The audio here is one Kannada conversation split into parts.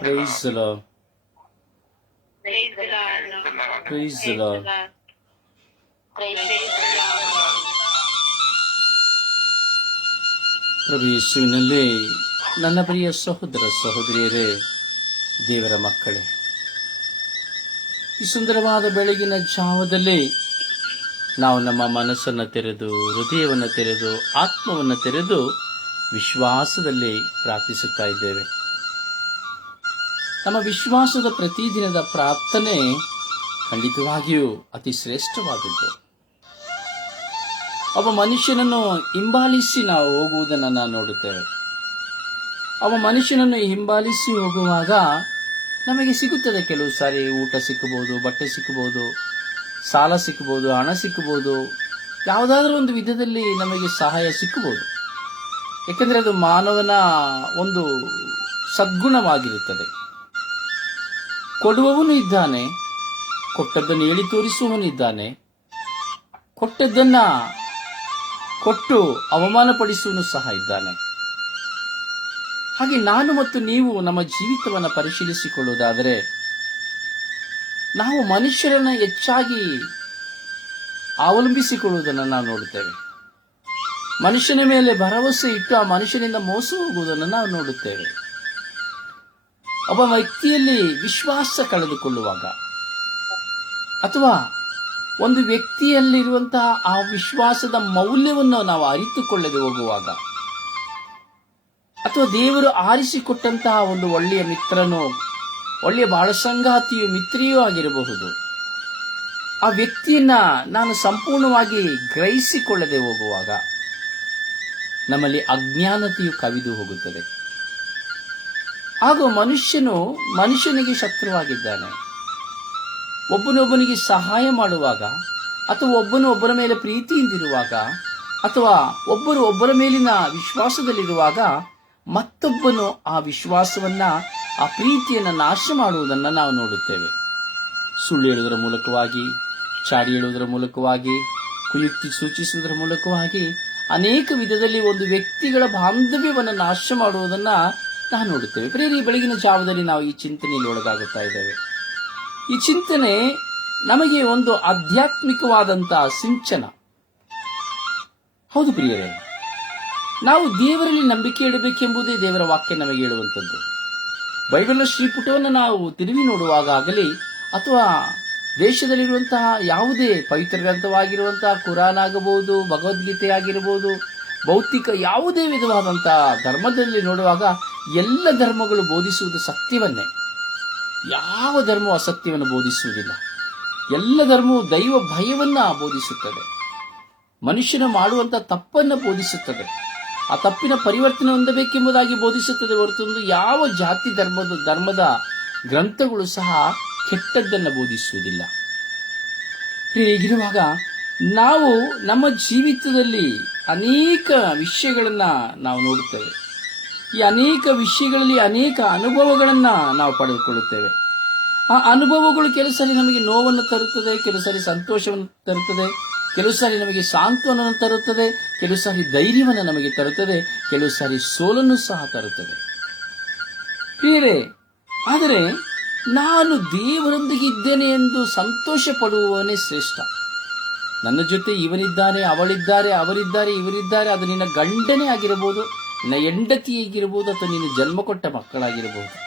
Praise the Lord. Praise the Lord. ಪ್ರಭು ಯೇಸುವಿನಲ್ಲಿ, ನನ್ನ ಪ್ರಿಯ ಸಹೋದರ ಸಹೋದರಿಯರೇ, ದೇವರ ಮಕ್ಕಳೇ, ಈ ಸುಂದರವಾದ ಬೆಳಗಿನ ಜಾವದಲ್ಲಿ ನಾವು ನಮ್ಮ ಮನಸ್ಸನ್ನು ತೆರೆದು, ಹೃದಯವನ್ನು ತೆರೆದು, ಆತ್ಮವನ್ನು ತೆರೆದು ವಿಶ್ವಾಸದಲ್ಲಿ ಪ್ರಾರ್ಥಿಸುತ್ತಾ ಇದ್ದೇವೆ ನಮ್ಮ ವಿಶ್ವಾಸದ ಪ್ರತಿದಿನದ ಪ್ರಾರ್ಥನೆ ಖಂಡಿತವಾಗಿಯೂ ಅತಿ ಶ್ರೇಷ್ಠವಾದದ್ದು. ಒಬ್ಬ ಮನುಷ್ಯನನ್ನು ಹಿಂಬಾಲಿಸಿ ನಾವು ಹೋಗುವುದನ್ನು ನಾವು ನೋಡುತ್ತೇವೆ. ಒಬ್ಬ ಮನುಷ್ಯನನ್ನು ಹಿಂಬಾಲಿಸಿ ಹೋಗುವಾಗ ನಮಗೆ ಸಿಗುತ್ತದೆ ಕೆಲವು ಸಾರಿ ಊಟ ಸಿಕ್ಕಬಹುದು ಬಟ್ಟೆ ಸಿಕ್ಕಬಹುದು ಸಾಲ ಸಿಕ್ಕಬಹುದು ಹಣ ಸಿಕ್ಕಬಹುದು ಯಾವುದಾದ್ರೂ ಒಂದು ವಿಧದಲ್ಲಿ ನಮಗೆ ಸಹಾಯ ಸಿಕ್ಕಬಹುದು ಏಕೆಂದರೆ ಅದು ಮಾನವನ ಒಂದು ಸದ್ಗುಣವಾಗಿರುತ್ತದೆ. ಕೊಡುವವನು ಇದ್ದಾನೆ, ಕೊಟ್ಟದ್ದನ್ನು ಹೇಳಿ ತೋರಿಸುವವನಿದ್ದಾನೆ ಕೊಟ್ಟದ್ದನ್ನ ಕೊಟ್ಟು ಅವಮಾನಪಡಿಸುವನು ಸಹ ಇದ್ದಾನೆ. ಹಾಗೆ ನಾನು ಮತ್ತು ನೀವು ನಮ್ಮ ಜೀವಿತವನ್ನು ಪರಿಶೀಲಿಸಿಕೊಳ್ಳುವುದಾದರೆ ನಾವು ಮನುಷ್ಯರನ್ನ ಹೆಚ್ಚಾಗಿ ಅವಲಂಬಿಸಿಕೊಳ್ಳುವುದನ್ನು ನಾವು ನೋಡುತ್ತೇವೆ. ಮನುಷ್ಯನ ಮೇಲೆ ಭರವಸೆ ಇಟ್ಟು ಆ ಮನುಷ್ಯನಿಂದ ಮೋಸ ಹೋಗುವುದನ್ನು ನಾವು ನೋಡುತ್ತೇವೆ. ಒಬ್ಬ ವ್ಯಕ್ತಿಯಲ್ಲಿ ವಿಶ್ವಾಸ ಕಳೆದುಕೊಳ್ಳುವಾಗ ಅಥವಾ ಒಂದು ವ್ಯಕ್ತಿಯಲ್ಲಿರುವಂತಹ ಆ ವಿಶ್ವಾಸದ ಮೌಲ್ಯವನ್ನು ನಾವು ಅರಿತುಕೊಳ್ಳದೆ ಹೋಗುವಾಗ ಅಥವಾ ದೇವರು ಆರಿಸಿಕೊಟ್ಟಂತಹ ಒಂದು ಒಳ್ಳೆಯ ಮಿತ್ರನು, ಒಳ್ಳೆಯ ಬಾಳ ಸಂಗಾತಿಯು ಮಿತ್ರಿಯೂ ಆಗಿರಬಹುದು. ಆ ವ್ಯಕ್ತಿಯನ್ನ ನಾನು ಸಂಪೂರ್ಣವಾಗಿ ಗ್ರಹಿಸಿಕೊಳ್ಳದೆ ಹೋಗುವಾಗ ನಮ್ಮಲ್ಲಿ ಅಜ್ಞಾನತೆಯು ಕವಿದು ಹೋಗುತ್ತದೆ. ಹಾಗೂ ಮನುಷ್ಯನು ಮನುಷ್ಯನಿಗೆ ಶತ್ರುವಾಗಿದ್ದಾನೆ. ಒಬ್ಬನೊಬ್ಬನಿಗೆ ಸಹಾಯ ಮಾಡುವಾಗ ಅಥವಾ ಒಬ್ಬನು ಒಬ್ಬರ ಮೇಲೆ ಪ್ರೀತಿಯಿಂದಿರುವಾಗ ಅಥವಾ ಒಬ್ಬರು ಒಬ್ಬರ ಮೇಲಿನ ವಿಶ್ವಾಸದಲ್ಲಿರುವಾಗ ಮತ್ತೊಬ್ಬನು ಆ ವಿಶ್ವಾಸವನ್ನ, ಆ ಪ್ರೀತಿಯನ್ನು ನಾಶ ಮಾಡುವುದನ್ನು ನಾವು ನೋಡುತ್ತೇವೆ. ಸುಳ್ಳು ಹೇಳುವುದರ ಮೂಲಕವಾಗಿ, ಚಾಡಿ ಹೇಳುವುದರ ಮೂಲಕವಾಗಿ, ಕುಯುಕ್ತಿ ಸೂಚಿಸುವುದರ ಮೂಲಕವಾಗಿ ಅನೇಕ ವಿಧದಲ್ಲಿ ಒಂದು ವ್ಯಕ್ತಿಗಳ ಬಾಂಧವ್ಯವನ್ನು ನಾಶ ಮಾಡುವುದನ್ನ ನಾವು ನೋಡುತ್ತೇವೆ. ಪ್ರೇರಿ ಬೆಳಗಿನ ಜಾವದಲ್ಲಿ ನಾವು ಈ ಚಿಂತನೆಯಲ್ಲಿ ಒಳಗಾಗುತ್ತಾ ಇದ್ದೇವೆ. ಈ ಚಿಂತನೆ ನಮಗೆ ಒಂದು ಆಧ್ಯಾತ್ಮಿಕವಾದಂತಹ ಸಿಂಚನ. ಹೌದು ಪ್ರಿಯರೇ, ನಾವು ದೇವರಲ್ಲಿ ನಂಬಿಕೆ ಇಡಬೇಕೆಂಬುದೇ ದೇವರ ವಾಕ್ಯ ನಮಗೆ ಹೇಳುವಂಥದ್ದು. ಬೈಬಲ್ನ ಶ್ರೀಪುಟವನ್ನು ನಾವು ತಿರುವಿ ನೋಡುವಾಗ ಆಗಲಿ ಅಥವಾ ದೇಶದಲ್ಲಿರುವಂತಹ ಯಾವುದೇ ಪವಿತ್ರ ಗ್ರಂಥವಾಗಿರುವಂತಹ ಕುರಾನ್ ಆಗಬಹುದು, ಭಗವದ್ಗೀತೆ ಆಗಿರಬಹುದು, ಭೌತಿಕ ಯಾವುದೇ ವಿಧವಾದಂತಹ ಧರ್ಮದಲ್ಲಿ ನೋಡುವಾಗ ಎಲ್ಲ ಧರ್ಮಗಳು ಬೋಧಿಸುವುದು ಸತ್ಯವನ್ನೇ. ಯಾವ ಧರ್ಮವು ಅಸತ್ಯವನ್ನು ಬೋಧಿಸುವುದಿಲ್ಲ. ಎಲ್ಲ ಧರ್ಮವು ದೈವ ಭಯವನ್ನು ಬೋಧಿಸುತ್ತದೆ. ಮನುಷ್ಯನ ಮಾಡುವಂಥ ತಪ್ಪನ್ನು ಬೋಧಿಸುತ್ತದೆ. ಆ ತಪ್ಪಿನ ಪರಿವರ್ತನೆ ಹೊಂದಬೇಕೆಂಬುದಾಗಿ ಬೋಧಿಸುತ್ತದೆ ಹೊರತೊಂದು ಯಾವ ಜಾತಿ ಧರ್ಮದ ಧರ್ಮದ ಗ್ರಂಥಗಳು ಸಹ ಕೆಟ್ಟದ್ದನ್ನು ಬೋಧಿಸುವುದಿಲ್ಲ. ಹೀಗಿರುವಾಗ ನಾವು ನಮ್ಮ ಜೀವಿತದಲ್ಲಿ ಅನೇಕ ವಿಷಯಗಳನ್ನು ನಾವು ನೋಡುತ್ತೇವೆ. ಈ ಅನೇಕ ವಿಷಯಗಳಲ್ಲಿ ಅನೇಕ ಅನುಭವಗಳನ್ನ ನಾವು ಪಡೆದುಕೊಳ್ಳುತ್ತೇವೆ. ಆ ಅನುಭವಗಳು ಕೆಲವು ಸಾರಿ ನಮಗೆ ನೋವನ್ನು ತರುತ್ತದೆ, ಕೆಲವು ಸಾರಿ ಸಂತೋಷವನ್ನು ತರುತ್ತದೆ, ಕೆಲವು ಸಾರಿ ನಮಗೆ ಸಾಂತ್ವನವನ್ನು ತರುತ್ತದೆ, ಕೆಲವು ಸಾರಿ ಧೈರ್ಯವನ್ನು ನಮಗೆ ತರುತ್ತದೆ, ಕೆಲವು ಸಾರಿ ಸೋಲನ್ನು ಸಹ ತರುತ್ತದೆ. ಪ್ರಿಯರೇ, ಆದರೆ ನಾನು ದೇವರೊಂದಿಗೆ ಇದ್ದೇನೆ ಎಂದು ಸಂತೋಷ ಪಡುವವನೇ ಶ್ರೇಷ್ಠ. ನನ್ನ ಜೊತೆ ಇವನಿದ್ದಾನೆ ಅವಳಿದ್ದಾರೆ, ಅವರಿದ್ದಾರೆ, ಇವರಿದ್ದಾರೆ, ಅದು ನಿನ್ನ ಗಂಡನೇ ಆಗಿರಬಹುದು. ನಿನ್ನ ಹೆಂಡತಿಯಾಗಿರ್ಬೋದು ಅಥವಾ ನಿನ್ನ ಜನ್ಮ ಕೊಟ್ಟ ಮಕ್ಕಳಾಗಿರಬಹುದು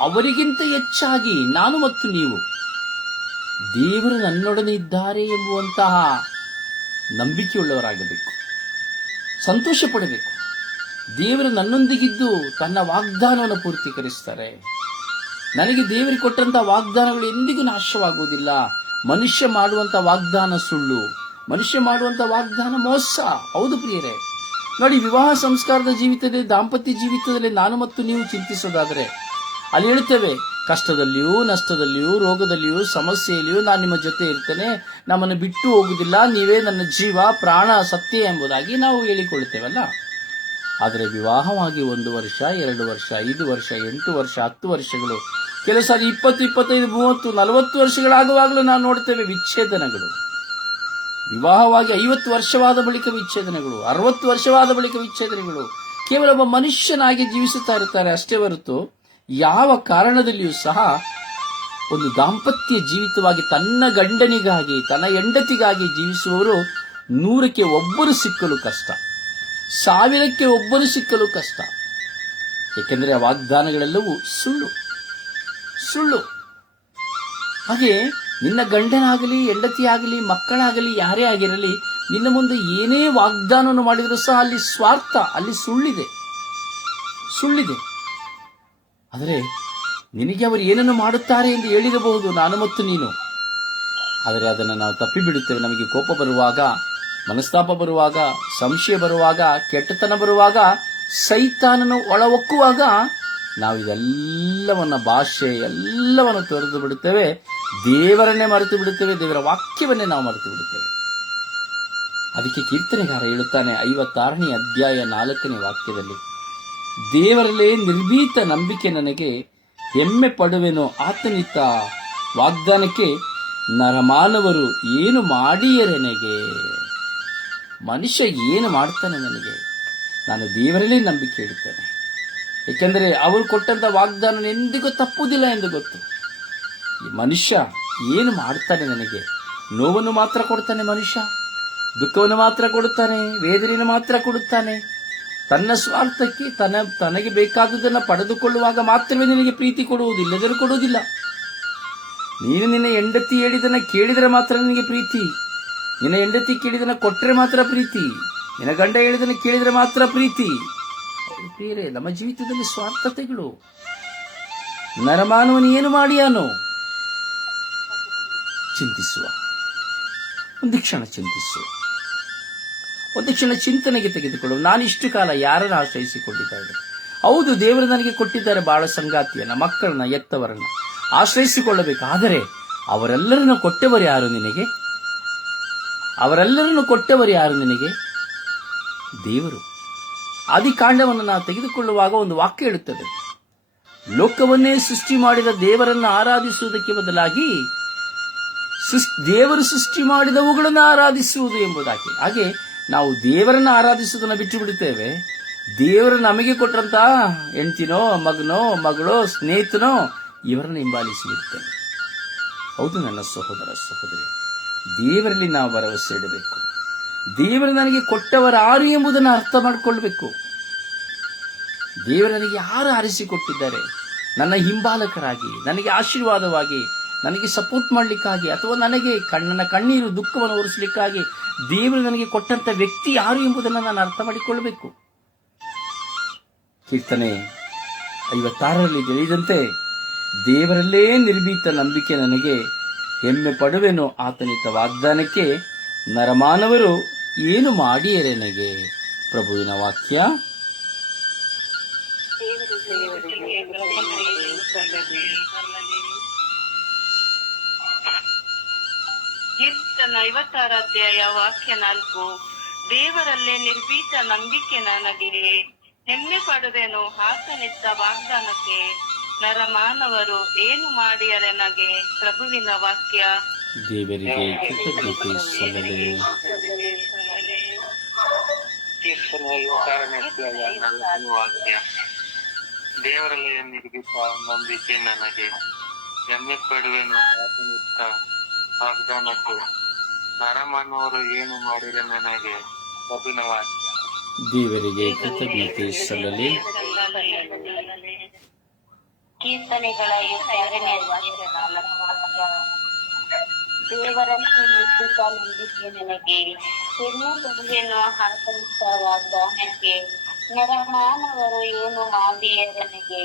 ಅವರಿಗಿಂತ ಹೆಚ್ಚಾಗಿ ನಾನು ಮತ್ತು ನೀವು ದೇವರು ನನ್ನೊಡನೆ ಇದ್ದಾರೆ ಎಂಬುವಂತಹ ನಂಬಿಕೆಯುಳ್ಳವರಾಗಬೇಕು. ಸಂತೋಷ ಪಡಬೇಕು. ದೇವರು ನನ್ನೊಂದಿಗಿದ್ದು ತನ್ನ ವಾಗ್ದಾನವನ್ನು ಪೂರ್ತೀಕರಿಸ್ತಾರೆ. ನನಗೆ ದೇವರು ಕೊಟ್ಟಂತಹ ವಾಗ್ದಾನಗಳು ಎಂದಿಗೂ ನಾಶವಾಗುವುದಿಲ್ಲ. ಮನುಷ್ಯ ಮಾಡುವಂಥ ವಾಗ್ದಾನ ಸುಳ್ಳು, ಮನುಷ್ಯ ಮಾಡುವಂಥ ವಾಗ್ದಾನ ಮೋಸ. ಹೌದು ಪ್ರಿಯರೇ. ನೋಡಿ, ವಿವಾಹ ಸಂಸ್ಕಾರದ ಜೀವಿತದಲ್ಲಿ, ದಾಂಪತ್ಯ ಜೀವಿತದಲ್ಲಿ ನಾನು ಮತ್ತು ನೀವು ಚಿಂತಿಸೋದಾದರೆ, ಅಲ್ಲಿ ಹೇಳ್ತೇವೆ ಕಷ್ಟದಲ್ಲಿಯೂ, ನಷ್ಟದಲ್ಲಿಯೂ, ರೋಗದಲ್ಲಿಯೂ, ಸಮಸ್ಯೆಯಲ್ಲಿಯೂ ನಾನು ನಿಮ್ಮ ಜೊತೆ ಇರ್ತೇನೆ. ನಮ್ಮನ್ನು ಬಿಟ್ಟು ಹೋಗುವುದಿಲ್ಲ. ನೀವೇ ನನ್ನ ಜೀವ, ಪ್ರಾಣ, ಸತ್ಯ ಎಂಬುದಾಗಿ ನಾವು ಹೇಳಿಕೊಳ್ಳುತ್ತೇವಲ್ಲ? ಆದರೆ ವಿವಾಹವಾಗಿ ಒಂದು ವರ್ಷ, ಎರಡು ವರ್ಷ, ಐದು ವರ್ಷ, ಎಂಟು ವರ್ಷ, ಹತ್ತು ವರ್ಷಗಳು ಕೆಲಸ ಇಪ್ಪತ್ತು, ಇಪ್ಪತ್ತೈದು, ಮೂವತ್ತು, ನಲವತ್ತು ವರ್ಷಗಳಾಗುವಾಗಲೂ ನಾವು ನೋಡ್ತೇವೆ ವಿಚ್ಛೇದನಗಳು. ವಿವಾಹವಾಗಿ ಐವತ್ತು ವರ್ಷವಾದ ಬಳಿಕ ವಿಚ್ಛೇದನಗಳು, ಅರವತ್ತು ವರ್ಷವಾದ ಬಳಿಕ ವಿಚ್ಛೇದನಗಳು ಕೇವಲ ಒಬ್ಬ ಮನುಷ್ಯನಾಗಿ ಜೀವಿಸುತ್ತಾ ಇರ್ತಾರೆ ಅಷ್ಟೇ ಹೊರತು ಯಾವ ಕಾರಣದಲ್ಲಿಯೂ ಸಹ ಒಂದು ದಾಂಪತ್ಯ ಜೀವಿತವಾಗಿ ತನ್ನ ಗಂಡನಿಗಾಗಿ, ತನ್ನ ಹೆಂಡತಿಗಾಗಿ ಜೀವಿಸುವವರು ನೂರಕ್ಕೆ ಒಬ್ಬರು ಸಿಕ್ಕಲು ಕಷ್ಟ, ಸಾವಿರಕ್ಕೆ ಒಬ್ಬರು ಸಿಕ್ಕಲು ಕಷ್ಟ. ಏಕೆಂದರೆ ವಾಗ್ದಾನಗಳೆಲ್ಲವೂ ಸುಳ್ಳು ಸುಳ್ಳು. ಹಾಗೆ ನಿನ್ನ ಗಂಡನಾಗಲಿ, ಹೆಂಡತಿಯಾಗಲಿ, ಮಕ್ಕಳಾಗಲಿ, ಯಾರೇ ಆಗಿರಲಿ, ನಿನ್ನ ಮುಂದೆ ಏನೇ ವಾಗ್ದಾನವನ್ನು ಮಾಡಿದರೂ ಸಹ ಅಲ್ಲಿ ಸ್ವಾರ್ಥ, ಅಲ್ಲಿ ಸುಳ್ಳಿದೆ. ಸುಳ್ಳಿದೆ. ಆದರೆ ನಿನಗೆ ಅವರು ಏನನ್ನು ಮಾಡುತ್ತಾರೆ ಎಂದು ಹೇಳಿರಬಹುದು ನಾನು ಮತ್ತು ನೀನು. ಆದರೆ ಅದನ್ನು ನಾವು ತಪ್ಪಿಬಿಡುತ್ತೇವೆ. ನಮಗೆ ಕೋಪ ಬರುವಾಗ, ಮನಸ್ತಾಪ ಬರುವಾಗ, ಸಂಶಯ ಬರುವಾಗ, ಕೆಟ್ಟತನ ಬರುವಾಗ, ಸೈತಾನನು ಒಳ ಒಕ್ಕುವಾಗ ನಾವು ಇದೆಲ್ಲವನ್ನ ಭಾಷೆ ಎಲ್ಲವನ್ನು ತೊರೆದು ಬಿಡುತ್ತೇವೆ. ದೇವರನ್ನೇ ಮರೆತು ಬಿಡುತ್ತೇವೆ. ದೇವರ ವಾಕ್ಯವನ್ನೇ ನಾವು ಮರೆತು ಬಿಡುತ್ತೇವೆ. ಅದಕ್ಕೆ ಕೀರ್ತನೆಗಾರ ಹೇಳುತ್ತಾನೆ, ಐವತ್ತಾರನೇ ಅಧ್ಯಾಯ ನಾಲ್ಕನೇ ವಾಕ್ಯದಲ್ಲಿ, ದೇವರಲ್ಲೇ ನಿರ್ಭೀತ ನಂಬಿಕೆ ನನಗೆ, ಹೆಮ್ಮೆ ಪಡುವೆನೋ ಆತನಿತ್ತ. ವಾಗ್ದಾನಕ್ಕೆ, ನರಮಾನವರು ಏನು ಮಾಡಿಯರೆನೆಗೆ ಮನುಷ್ಯ ಏನು ಮಾಡ್ತಾನೆ ನನಗೆ? ನಾನು ದೇವರಲ್ಲೇ ನಂಬಿಕೆ ಇಡುತ್ತೇನೆ. ಏಕೆಂದರೆ ಅವರು ಕೊಟ್ಟಂತ ವಾಗ್ದಾನ ಎಂದಿಗೂ ತಪ್ಪುವುದಿಲ್ಲ ಎಂದು ಗೊತ್ತು. ಈ ಮನುಷ್ಯ ಏನು ಮಾಡ್ತಾನೆ ನನಗೆ? ನೋವನ್ನು ಮಾತ್ರ ಕೊಡ್ತಾನೆ ಮನುಷ್ಯ, ದುಃಖವನ್ನು ಮಾತ್ರ ಕೊಡುತ್ತಾನೆ, ವೇದನೆಯನ್ನು ಮಾತ್ರ ಕೊಡುತ್ತಾನೆ. ತನ್ನ ಸ್ವಾರ್ಥಕ್ಕೆ ತನ್ನ ತನಗೆ ಬೇಕಾದುದನ್ನು ಪಡೆದುಕೊಳ್ಳುವಾಗ ಮಾತ್ರವೇ ನಿನಗೆ ಪ್ರೀತಿ ಕೊಡುವುದಿಲ್ಲದರೂ ಕೊಡುವುದಿಲ್ಲ. ನೀನು ನಿನ್ನ ಹೆಂಡತಿ ಹೇಳಿದನ್ನ ಕೇಳಿದರೆ ಮಾತ್ರ ನಿನಗೆ ಪ್ರೀತಿ. ನಿನ್ನ ಹೆಂಡತಿ ಕೇಳಿದನ್ನ ಕೊಟ್ಟರೆ ಮಾತ್ರ ಪ್ರೀತಿ. ನಿನ್ನ ಗಂಡ ಹೇಳಿದನ್ನ ಕೇಳಿದರೆ ಮಾತ್ರ ಪ್ರೀತಿ. ಪ್ರಿಯರೇ ನಮ್ಮ ಜೀವಿತದಲ್ಲಿ ಸ್ವಾರ್ಥತೆಗಳು. ನರಮಾನವನು ಏನು ಮಾಡಿಯಾನು? ಚಿಂತಿಸುವ. ಒಂದು ಕ್ಷಣ ಚಿಂತಿಸುವ. ಒಂದು ಕ್ಷಣ ಚಿಂತನೆಗೆ ತೆಗೆದುಕೊಳ್ಳು ನಾನು ಇಷ್ಟು ಕಾಲ ಯಾರನ್ನು ಆಶ್ರಯಿಸಿಕೊಂಡಿದ್ದಾರೆ ಹೌದು, ದೇವರು ನನಗೆ ಕೊಟ್ಟಿದ್ದಾರೆ ಬಹಳ ಸಂಗಾತಿಯನ್ನ, ಮಕ್ಕಳನ್ನ ಎತ್ತವರನ್ನ ಆಶ್ರಯಿಸಿಕೊಳ್ಳಬೇಕು. ಆದರೆ ಅವರೆಲ್ಲರನ್ನು ಕೊಟ್ಟವರು ಯಾರು ನಿನಗೆ? ಅವರೆಲ್ಲರನ್ನು ಕೊಟ್ಟವರು ಯಾರು ನಿನಗೆ? ದೇವರು. ಆದಿಕಾಂಡವನ್ನು ನಾವು ತೆಗೆದುಕೊಳ್ಳುವಾಗ ಒಂದು ವಾಕ್ಯ ಹೇಳುತ್ತದೆ. ಲೋಕವನ್ನೇ ಸೃಷ್ಟಿ ಮಾಡಿದ ದೇವರನ್ನು ಆರಾಧಿಸುವುದಕ್ಕೆ ಬದಲಾಗಿ ದೇವರು ಸೃಷ್ಟಿ ಮಾಡಿದವುಗಳನ್ನು ಆರಾಧಿಸುವುದು ಎಂಬುದಾಗಿ. ಹಾಗೆ ನಾವು ದೇವರನ್ನು ಆರಾಧಿಸುವುದನ್ನು ಬಿಟ್ಟು ಬಿಡುತ್ತೇವೆ ದೇವರು ನಮಗೆ ಕೊಟ್ಟಂತ ಹೆಂಡತಿನೋ, ಮಗನೋ, ಮಗಳೋ, ಸ್ನೇಹಿತನೋ ಇವರನ್ನು ಹಿಂಬಾಲಿಸಿ ಬಿಡುತ್ತೇವೆ ಹೌದು ನನ್ನ ಸಹೋದರ ಸಹೋದರಿ, ದೇವರಲ್ಲಿ ನಾವು ಭರವಸೆ ಇಡಬೇಕು. ದೇವರು ನನಗೆ ಕೊಟ್ಟವರಾರು ಎಂಬುದನ್ನು ಅರ್ಥ ಮಾಡಿಕೊಳ್ಬೇಕು. ದೇವರು ನನಗೆ ಯಾರು ಆರಿಸಿಕೊಟ್ಟಿದ್ದಾರೆ ನನ್ನ ಹಿಂಬಾಲಕರಾಗಿ, ನನಗೆ ಆಶೀರ್ವಾದವಾಗಿ, ನನಗೆ ಸಪೋರ್ಟ್ ಮಾಡಲಿಕ್ಕಾಗಿ ಅಥವಾ ನನಗೆ ಕಣ್ಣನ ಕಣ್ಣೀರು ದುಃಖವನ್ನು ಒರೆಸಲಿಕ್ಕಾಗಿ ದೇವರು ನನಗೆ ಕೊಟ್ಟಂತ ವ್ಯಕ್ತಿ ಯಾರು ಎಂಬುದನ್ನು ನಾನು ಅರ್ಥ ಮಾಡಿಕೊಳ್ಳಬೇಕು ಕೀರ್ತನೆ ಐವತ್ತಾರರಲ್ಲಿ ತಿಳಿದಂತೆ, ದೇವರಲ್ಲೇ ನಿರ್ಭೀತ ನಂಬಿಕೆ ನನಗೆ ಹೆಮ್ಮೆ ಪಡುವೆನು ಆತನಿತ ವಾಗ್ದಾನಕ್ಕೆ ನರಮಾನವರು ಏನು ಮಾಡಿಯರೆ ನನಗೆ ಪ್ರಭುವಿನ ವಾಕ್ಯ? ಐವತ್ತಾರ ಅಧ್ಯಾಯ ವಾಕ್ಯ ನಾಲ್ಕು. ದೇವರಲ್ಲೇ ನಿರ್ಭೀತ ನಂಬಿಕೆ ನನಗೆ. ಹೆಮ್ಮೆ ಪಡುವೆನು ಆತನಿದ್ದ ವಾಗ್ದಾನಕ್ಕೆ. ನರಮಾನವರು ಏನು ಮಾಡಿಯರೆ ನನಗೆ ಪ್ರಭುವಿನ ವಾಕ್ಯ. ದೇವರಿಗೆ ಕೃತಜ್ಞತೆ ಸಲ್ಲಲಿ. ದೇವರಲ್ಲಿ ನಿರ್ಮಿತ ನಂಬಿಕೆ ನನಗೆ. ಹೆಮ್ಮೆ ಪಡುವೆನು ಆತನಿತ್ತ ವಾಗ್ದಾನಕ್ಕೆ. ನರಮಾನವರು ಏನು ಮಾಡಿದ ನನಗೆ ಕಬ್ಬಿನ ವಾಕ್ಯ ದೇವರಿಗೆ ಕೃತಜ್ಞತೆ ಸಲ್ಲಲಿ. ಕೀರ್ತನೆಗಳ ಎರಡನೇ ನಾಲ್ಕನೇ ವಾಕ್ಯ ದೇವರನ್ನು ನಿರ್ಮಿತ ನಂಬಿಕೆ ನನಗೆ. ಹೆಣ್ಣು ಪ್ರಭುವೆನು ಆತನಿದ್ದ ನನಗೆ ನರಮಾನವರು ಏನು ಮಾಡಿಯರೆ ನನಗೆ.